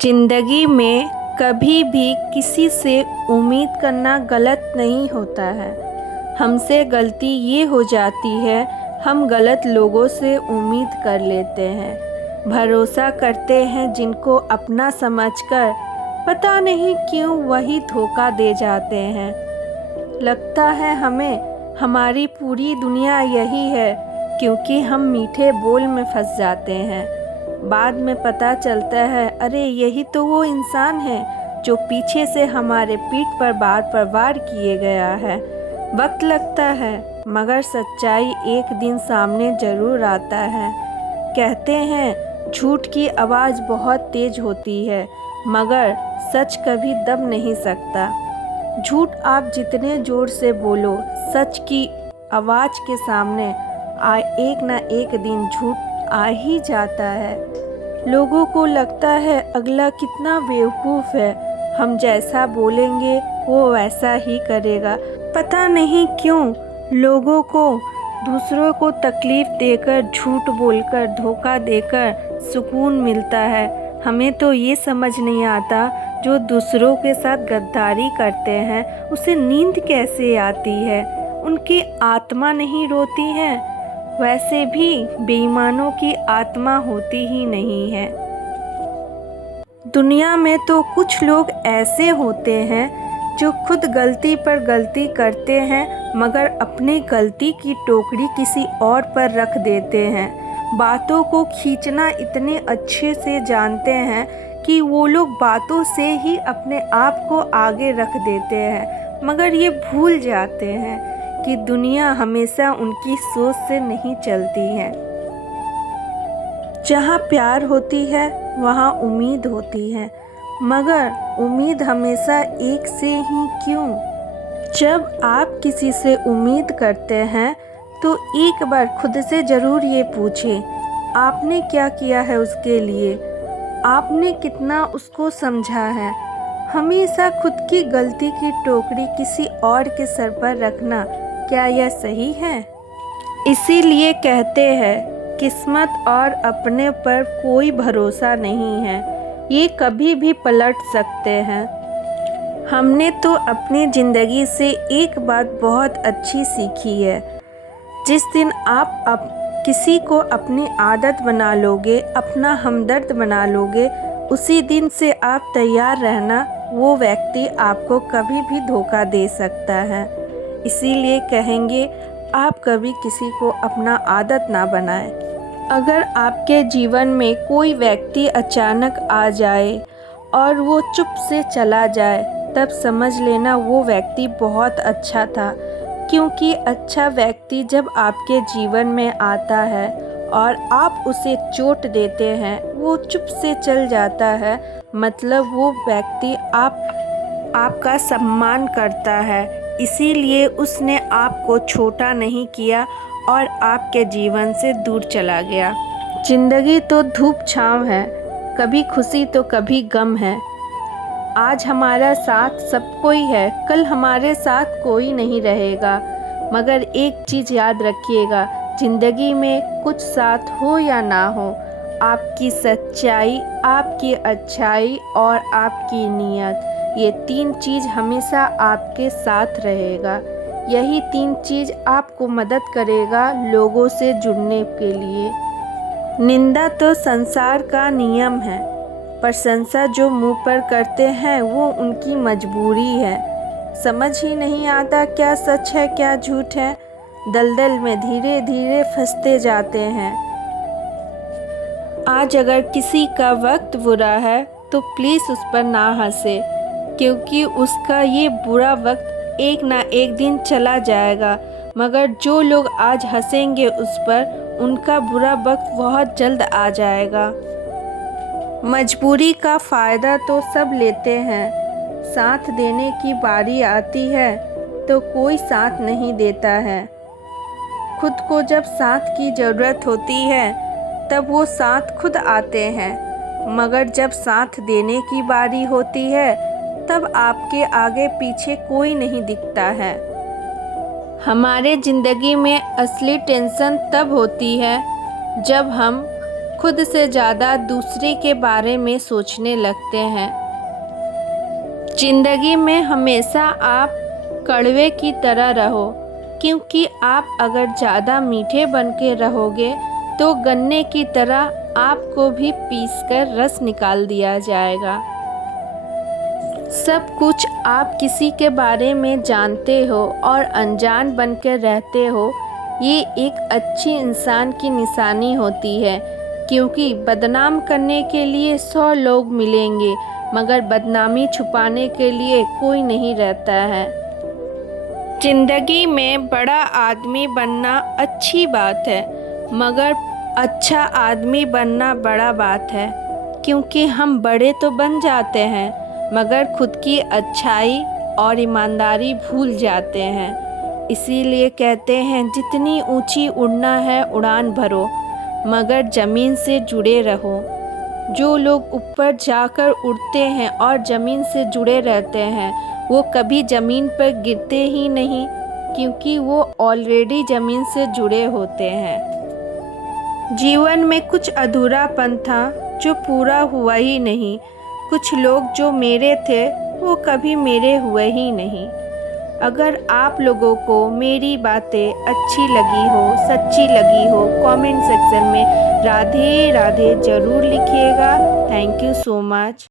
जिंदगी में कभी भी किसी से उम्मीद करना गलत नहीं होता है। हमसे गलती ये हो जाती है, हम गलत लोगों से उम्मीद कर लेते हैं, भरोसा करते हैं जिनको अपना समझकर, पता नहीं क्यों वही धोखा दे जाते हैं। लगता है हमें हमारी पूरी दुनिया यही है, क्योंकि हम मीठे बोल में फंस जाते हैं। बाद में पता चलता है, अरे यही तो वो इंसान है जो पीछे से हमारे पीठ पर बार वार किए गया है। वक्त लगता है, मगर सच्चाई एक दिन सामने ज़रूर आता है। कहते हैं झूठ की आवाज़ बहुत तेज होती है, मगर सच कभी दब नहीं सकता। झूठ आप जितने ज़ोर से बोलो, सच की आवाज़ के सामने एक ना एक दिन झूठ आ ही जाता है। लोगों को लगता है अगला कितना बेवकूफ़ है, हम जैसा बोलेंगे वो वैसा ही करेगा। पता नहीं क्यों लोगों को दूसरों को तकलीफ़ देकर, झूठ बोलकर, धोखा देकर सुकून मिलता है। हमें तो ये समझ नहीं आता, जो दूसरों के साथ गद्दारी करते हैं उसे नींद कैसे आती है, उनकी आत्मा नहीं रोती है। वैसे भी बेईमानों की आत्मा होती ही नहीं है। दुनिया में तो कुछ लोग ऐसे होते हैं जो खुद गलती पर गलती करते हैं, मगर अपनी गलती की टोकरी किसी और पर रख देते हैं। बातों को खींचना इतने अच्छे से जानते हैं कि वो लोग बातों से ही अपने आप को आगे रख देते हैं, मगर ये भूल जाते हैं कि दुनिया हमेशा उनकी सोच से नहीं चलती है। जहाँ प्यार होती है वहाँ उम्मीद होती है, मगर उम्मीद हमेशा एक से ही क्यों? जब आप किसी से उम्मीद करते हैं तो एक बार खुद से ज़रूर ये पूछें, आपने क्या किया है उसके लिए, आपने कितना उसको समझा है। हमेशा खुद की गलती की टोकरी किसी और के सर पर रखना, क्या यह सही है? इसीलिए कहते हैं किस्मत और अपने पर कोई भरोसा नहीं है, ये कभी भी पलट सकते हैं। हमने तो अपनी ज़िंदगी से एक बात बहुत अच्छी सीखी है, जिस दिन आप किसी को अपनी आदत बना लोगे, अपना हमदर्द बना लोगे, उसी दिन से आप तैयार रहना, वो व्यक्ति आपको कभी भी धोखा दे सकता है। इसीलिए कहेंगे आप कभी किसी को अपना आदत ना बनाएं। अगर आपके जीवन में कोई व्यक्ति अचानक आ जाए और वो चुप से चला जाए, तब समझ लेना वो व्यक्ति बहुत अच्छा था। क्योंकि अच्छा व्यक्ति जब आपके जीवन में आता है और आप उसे चोट देते हैं, वो चुप से चल जाता है, मतलब वो व्यक्ति आपका सम्मान करता है। इसीलिए उसने आपको छोटा नहीं किया और आपके जीवन से दूर चला गया। जिंदगी तो धूप छाँव है, कभी खुशी तो कभी गम है। आज हमारा साथ सब कोई है, कल हमारे साथ कोई नहीं रहेगा। मगर एक चीज़ याद रखिएगा, ज़िंदगी में कुछ साथ हो या ना हो, आपकी सच्चाई, आपकी अच्छाई और आपकी नीयत, ये तीन चीज़ हमेशा आपके साथ रहेगा। यही तीन चीज़ आपको मदद करेगा लोगों से जुड़ने के लिए। निंदा तो संसार का नियम है, प्रशंसा जो मुंह पर करते हैं वो उनकी मजबूरी है। समझ ही नहीं आता क्या सच है क्या झूठ है, दलदल में धीरे धीरे फंसते जाते हैं। आज अगर किसी का वक्त बुरा है तो प्लीज़ उस पर ना हंसे, क्योंकि उसका ये बुरा वक्त एक ना एक दिन चला जाएगा। मगर जो लोग आज हंसेंगे उस पर, उनका बुरा वक्त बहुत जल्द आ जाएगा। मजबूरी का फ़ायदा तो सब लेते हैं, साथ देने की बारी आती है तो कोई साथ नहीं देता है। खुद को जब साथ की ज़रूरत होती है तब वो साथ खुद आते हैं, मगर जब साथ देने की बारी होती है तब आपके आगे पीछे कोई नहीं दिखता है। हमारे ज़िंदगी में असली टेंशन तब होती है जब हम खुद से ज़्यादा दूसरे के बारे में सोचने लगते हैं। ज़िंदगी में हमेशा आप कड़वे की तरह रहो, क्योंकि आप अगर ज़्यादा मीठे बन के रहोगे तो गन्ने की तरह आपको भी पीसकर रस निकाल दिया जाएगा। सब कुछ आप किसी के बारे में जानते हो और अनजान बनकर रहते हो, ये एक अच्छी इंसान की निशानी होती है, क्योंकि बदनाम करने के लिए 100 लोग मिलेंगे मगर बदनामी छुपाने के लिए कोई नहीं रहता है। ज़िंदगी में बड़ा आदमी बनना अच्छी बात है, मगर अच्छा आदमी बनना बड़ा बात है, क्योंकि हम बड़े तो बन जाते हैं मगर खुद की अच्छाई और ईमानदारी भूल जाते हैं। इसीलिए कहते हैं जितनी ऊंची उड़ना है उड़ान भरो, मगर ज़मीन से जुड़े रहो। जो लोग ऊपर जाकर उड़ते हैं और ज़मीन से जुड़े रहते हैं वो कभी ज़मीन पर गिरते ही नहीं, क्योंकि वो ऑलरेडी ज़मीन से जुड़े होते हैं। जीवन में कुछ अधूरापन था जो पूरा हुआ ही नहीं। कुछ लोग जो मेरे थे वो कभी मेरे हुए ही नहीं। अगर आप लोगों को मेरी बातें अच्छी लगी हो, सच्ची लगी हो, कमेंट सेक्शन में राधे राधे ज़रूर लिखिएगा। Thank you so much.